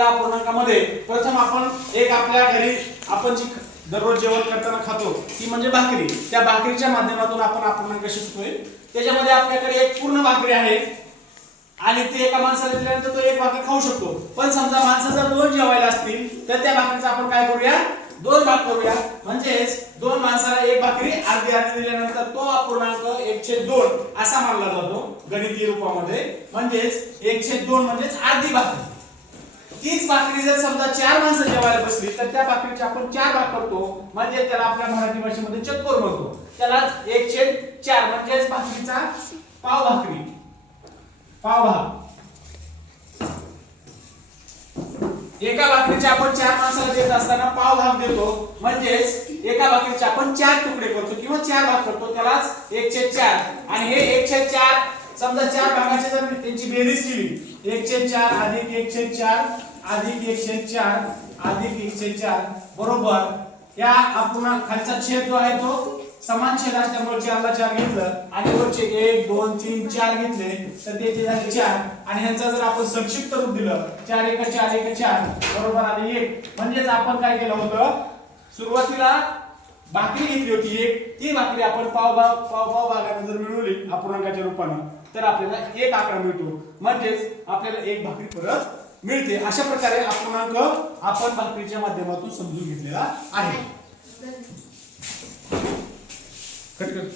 आपल्याला अपूर्णांकामध्ये प्रथम आपण एक आपल्या घरी आपण जी दररोज जेवण करताना खातो ती म्हणजे भाकरी. त्या भाकरीच्या माध्यमातून आपण अपूर्णांक शिकतोय. त्याच्यामध्ये आपल्याकडे एक पूर्ण भाकरी आहे आणि ते एका माणसाला दिल्यानंतर तो एक भाकर खाऊ शकतो. पण समजा माणसं जर दोन जेवायला असतील तर त्या भाकरीचा आपण काय करूया, दोन भाग करूया. म्हणजेच दोन माणसाला एक भाकरी अर्धी अर्धी दिल्यानंतर तो अपूर्णांक 1/2 असा मानला जातो गणितीय रूपामध्ये. म्हणजेच 1/2 म्हणजेच अर्धी भाकरी. तीच भाकरी जर समजा चार माणसं जेवायला बसली तर त्या भाकरीचे आपण चार भाग करतो. म्हणजे त्याला आपल्या मराठी भाषेमध्ये चतकोर म्हणतो. त्याला 1/4 म्हणजेच भाकरीचा पाव भाकरी, पाव भाग. एका भाकरीचे आपण चार माणसाला देत असताना पाव भाग देतो. म्हणजेच एका भाकरीचे आपण चार तुकडे करतो किंवा चार भाग करतो. त्यालाच 1/4. आणि हे 1/4 समजा चार भागाचे जर त्यांची बेरीज केली 1/4 अधिक 1/4 अधिक 1/4 अधिक 1/4 बरोबर या अपूर्णांक खालचा छेद जो आहे तो समान छेद असल्यामुळे 4 ला 4 घेतलं आणि वरचे 1 2 3 4 घेतले तर ते झाले 4. आणि ह्यांचा जर आपण संक्षिप्त रूप दिलं 4 1 4 1 4 बरोबर आले 1. म्हणजेच आपण काय केलं होतं, सुरुवातीला भाकरी घेतली होती एक, ती भाकरी आपण पाव भागाने जर मिळवली अपूर्णांकाच्या रूपाने तर आपल्याला एक आकडा मिळतो. म्हणजेच आपल्याला एक भाकरी परत मिळते. अशा प्रकारे अपूर्णांक आपण भाकरीच्या माध्यमातून समजून घेतलेला आहे. कट कर.